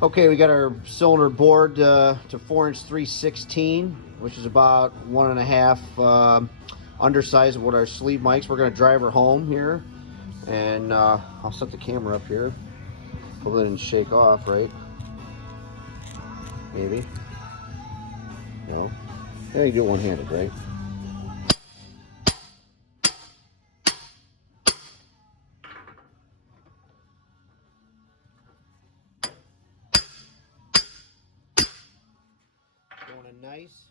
Okay, we got our cylinder bored to 4-inch 316, which is about 1.5 undersize of what our sleeve makes. We're going to drive her home here, and I'll set the camera up here. Hopefully it didn't shake off, right? Maybe. No. Yeah, you do it one-handed, right? Going in nice.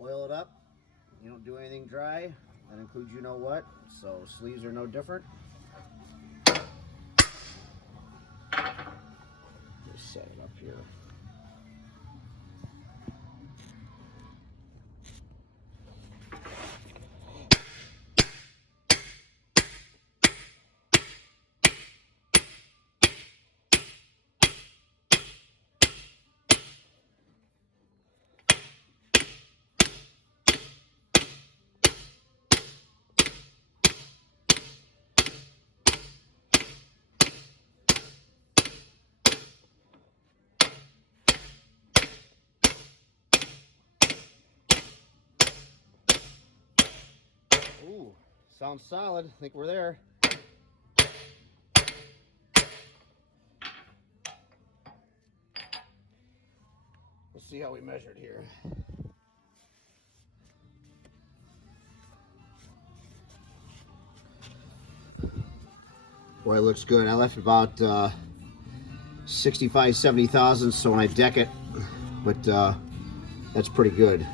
Oil it up. You don't do anything dry. That includes you know what. So sleeves are no different. Just set it up here. Ooh, sounds solid. I think we're there. Let's see how we measured here. Boy, it looks good. I left about 65, 70 thousandths, so when I deck it, but that's pretty good.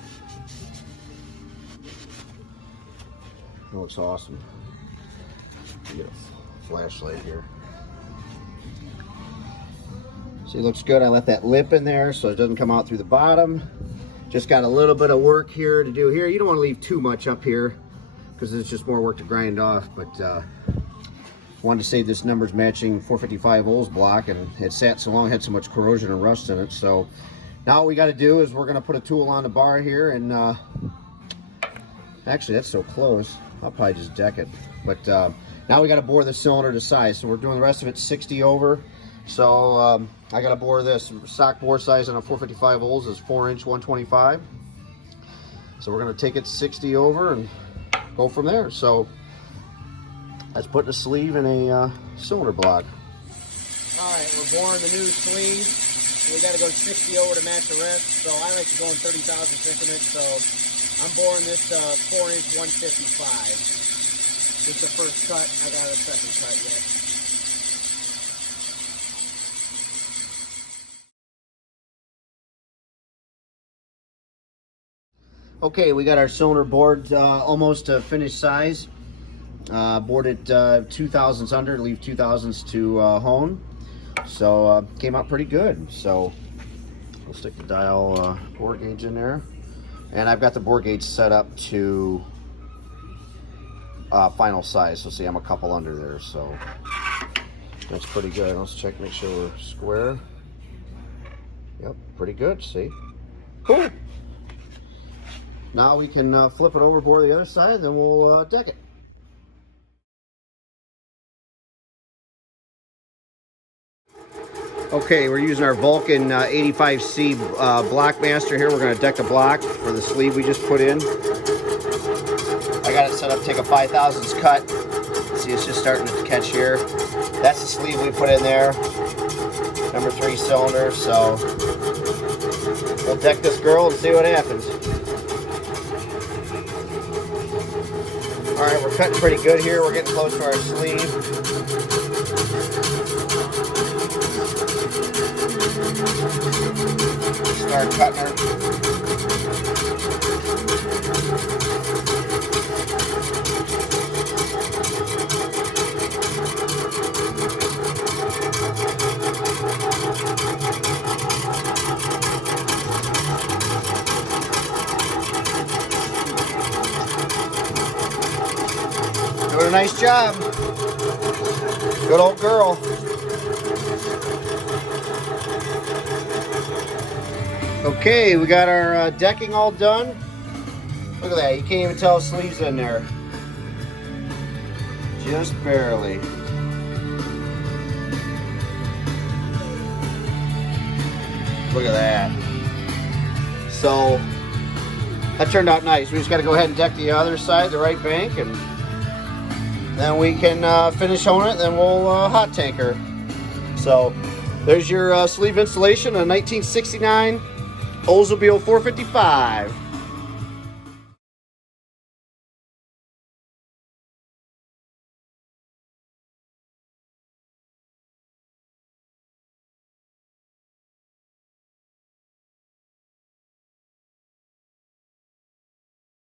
That looks awesome. Get a flashlight here. See, it looks good. I left that lip in there so it doesn't come out through the bottom. Just got a little bit of work here to do here. You don't want to leave too much up here because it's just more work to grind off, but wanted to save this numbers matching 455 Olds block, and it sat so long, had so much corrosion and rust in it. So now what we got to do is we're going to put a tool on the bar here, and actually that's so close. I'll probably just deck it. But now we got to bore the cylinder to size. So we're doing the rest of it 60 over. So I got to bore this. Stock bore size on a 455 Olds is 4-inch 125. So we're going to take it 60 over and go from there. So that's putting a sleeve in a cylinder block. All right, we're boring the new sleeve. We got to go 60 over to match the rest. So I like to go in 30 thousandths increments. So I'm boring this 4-inch 155. This is the first cut. I got a second cut yet. Okay, we got our cylinder bored almost to finished size. Bored it 2 thousandths under, leave 2 thousandths to hone. So came out pretty good. So we'll stick the dial bore gauge in there. And I've got the bore gauge set up to final size. So see, I'm a couple under there. So that's pretty good. Let's check, make sure we're square. Yep, pretty good, see? Cool. Now we can flip it over, bore the other side, then we'll deck it. Okay, we're using our Vulcan 85C Blockmaster here. We're going to deck the block for the sleeve we just put in. I got it set up to take a 5 thousandths cut. See, it's just starting to catch here. That's the sleeve we put in there. Number 3 cylinder. So we'll deck this girl and see what happens. All right, we're cutting pretty good here. We're getting close to our sleeve. Start cutting her. Doing a nice job. Good old girl. Okay, we got our decking all done. Look at that, you can't even tell sleeves in there. Just barely. Look at that. So that turned out nice. We just got to go ahead and deck the other side, the right bank, and then we can finish honing it. Then we'll hot tanker. So there's your sleeve installation, a 1969 Oldsmobile 455.